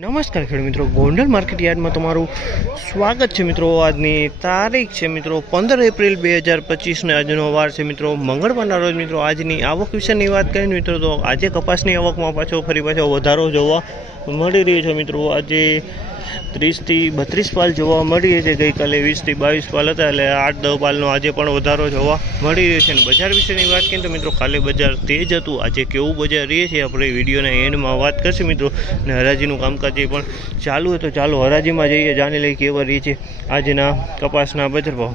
નમસ્કાર ખેડૂત મિત્રો, ગોંડલ માર્કેટ યાર્ડમાં તમારું સ્વાગત છે મિત્રો। આજની તારીખ છે મિત્રો 15 એપ્રિલ 2025 આજનો વાર છે મિત્રો મંગળવારના રોજ મિત્રો। આજની આવક વિશેની વાત કરીએ મિત્રો તો આજે કપાસની આવકમાં ફરી પાછો વધારો જોવા મળી રહ્યો છે મિત્રો। આજે 30 થી 32 પાલ જોવા મળી રહી છે। ગઈકાલે 20 થી 22 પાલ હતા, એટલે 8-10 પાલનો આજે પણ વધારો જોવા મળી રહ્યો છે। અને બજાર વિશેની વાત કરીએ તો મિત્રો કાલે બજાર તેજ હતું, આજે કેવું બજાર રહે છે આપણે વિડીયોના એન્ડમાં વાત કરશું મિત્રો। અને હરાજીનું કામકાજ એ પણ ચાલુ હોય તો ચાલો હરાજીમાં જઈએ, જાણી લઈએ કેવા રહી છે આજના કપાસના બજાર ભાવ।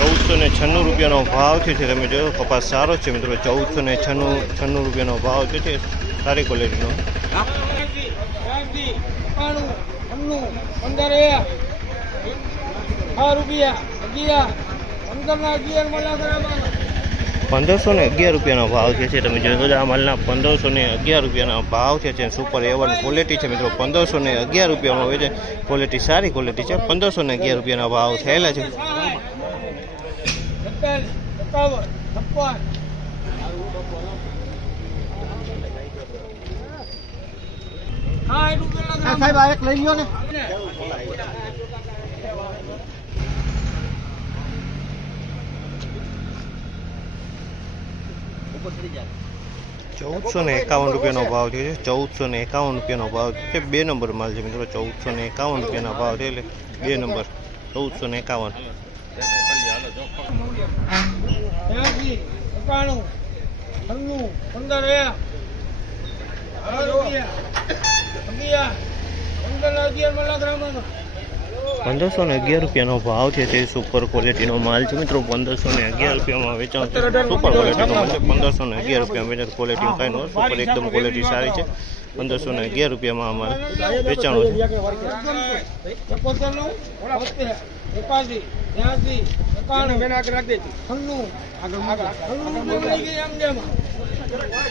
₹1496 રૂપિયાનો ભાવ છે। તમે જોયો કપાસ સારો છે મિત્રો। 1496 રૂપિયાનો ભાવ છે, સારી ક્વોલિટીનો। ₹1511 ભાવ છે। તમે જોયો આ માલના ₹1511 રૂપિયાના ભાવ છે। સુપર A1 ક્વોલિટી છે મિત્રો। ₹1511 રૂપિયામાં વેચે, ક્વોલિટી સારી ક્વોલિટી છે। ₹1511 રૂપિયાના ભાવ થયેલા છે। સાહેબ આ એક લઈ લ્યો ને। ₹1451 રૂપિયાનો ભાવ છે। ₹1451 રૂપિયાનો ભાવ છે। 2 નંબર માલ છે મિત્રો। ₹1451 રૂપિયાના ભાવ છે, એટલે 2 નંબર 1451। ₹1511 રૂપિયાનો ભાવ છે। તે સુપર ક્વોલિટીનો માલ છે મિત્રો। ₹1511 રૂપિયામાં વેચાણ સુપર ક્વોલિટીનો માલ છે। ₹1511 રૂપિયામાં વેચાણ, ક્વોલિટી કાંઈ નો સુપર એકદમ ક્વોલિટી સારી છે। ₹1511 રૂપિયામાં આ માલ વેચાણો છે।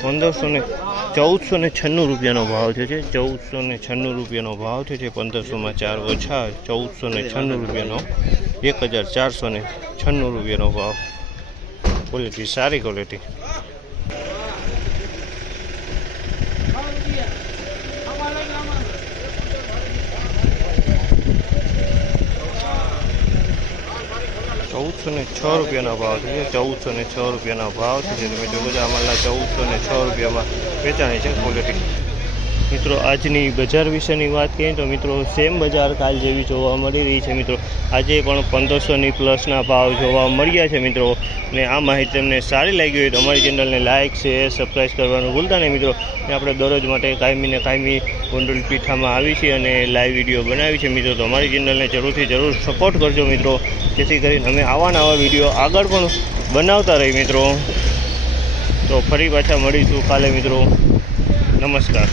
₹1496 રૂપિયાનો ભાવ છે। 1496 રૂપિયાનો ભાવ છે। 1500માં 4 ઓછા, 1496 રૂપિયાનો 1496 રૂપિયાનો ભાવ, ક્વોલિટી સારી ક્વોલિટી। ₹1406 રૂપિયાના ભાવ છે। 1406 રૂપિયાના ભાવ છે। તમે જોવો આ માલના 1406 રૂપિયામાં વેચાણી છે ક્વોલિટી મિત્રો। આજની બજાર વિશેની વાત કરીએ તો મિત્રો સેમ બજાર કાલ જેવી જોવા મળી રહી છે મિત્રો। આજે પણ 1500ની પ્લસના ભાવ જોવા મળ્યા છે મિત્રો। અને આ માહિતી તમને સારી લાગી હોય તો અમારી ચેનલને લાઇક, શેર, સબસ્ક્રાઈબ કરવાનું ભૂલતા નહીં મિત્રો। અને આપણે દરરોજ માટે કાયમી ગોંડલ પીઠામાં આવી છે અને લાઈવ વિડીયો બનાવી છે મિત્રો। તો અમારી ચેનલને જરૂર સપોર્ટ કરજો મિત્રો, જેથી કરીને અમે આવા વિડીયો આગળ પણ બનાવતા રહી મિત્રો। તો ફરી પાછા મળીશું કાલે મિત્રો। નમસ્કાર।